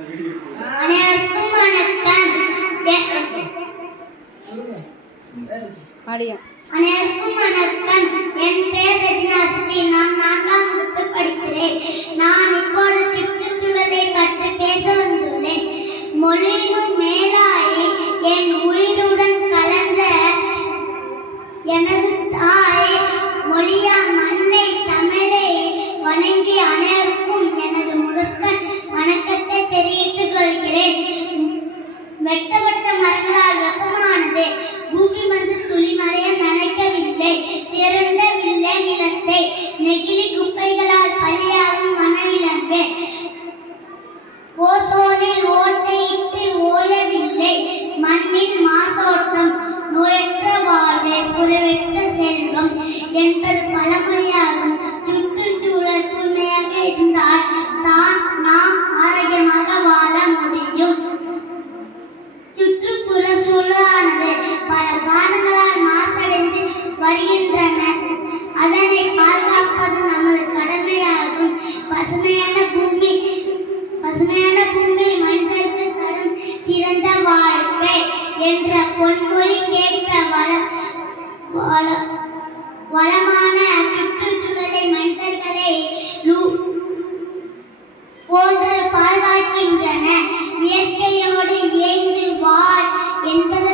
அனைவருக்கும் வணக்கம். அனைவருக்கும் வணக்கம். என் பெயர் ரஜினா ஸ்ரீ. நான் 4ஆம் வகுப்பு படிக்கிறேன். நான் இப்போது சுற்றுச்சூழலை பற்றி பேச வந்துள்ளேன். மொழியினும் மேலாய் என் உயிருடன் கலந்த எனது தாய் மொழியா மண்ணை தமிழை வணங்கி அனைவருக்கும் எனது முதற்கண் வணக்கத்தை தெரிவித்துக் கொள்கிறேன். வெட்டப்பட்ட மரங்களால் வெப்பமானது. பூமி வந்து துளிமலைய நனைக்கவில்லை, திரண்டவில்லை நிலத்தை. நெகிழி குப்பைகளால் பலியாகும் வனவிலங்கு. ஓசோனில் ஓட்டையிட்டு ஓயவில்லை. மண்ணில் மாசோட்டம். நோயற்ற வாழ்வே குறைவற்ற செல்வம் என்பது பழமொழியாகும். சுற்றுச்சூழல் தூய்மையாக இருந்தால் தான் நாம் ஆரோக்கியமாக வாழ முடியும். சுற்றுப்புற சூழலானது பல காரணங்களால் மாசடைந்து வருகின்றன. அதனை பாதுகாப்பது நமது கடமையாகும். பசுமையான பூமி மனிதருக்கு தரும் சிறந்த வாழ்க்கை என்ற பொன்மொழி கேட்க வளமான சுற்றுச்சூழலை மனிதர்களை போன்று பாதுகாக்கின்றன. இயற்கையோடு இயைந்து வாழ் என்பது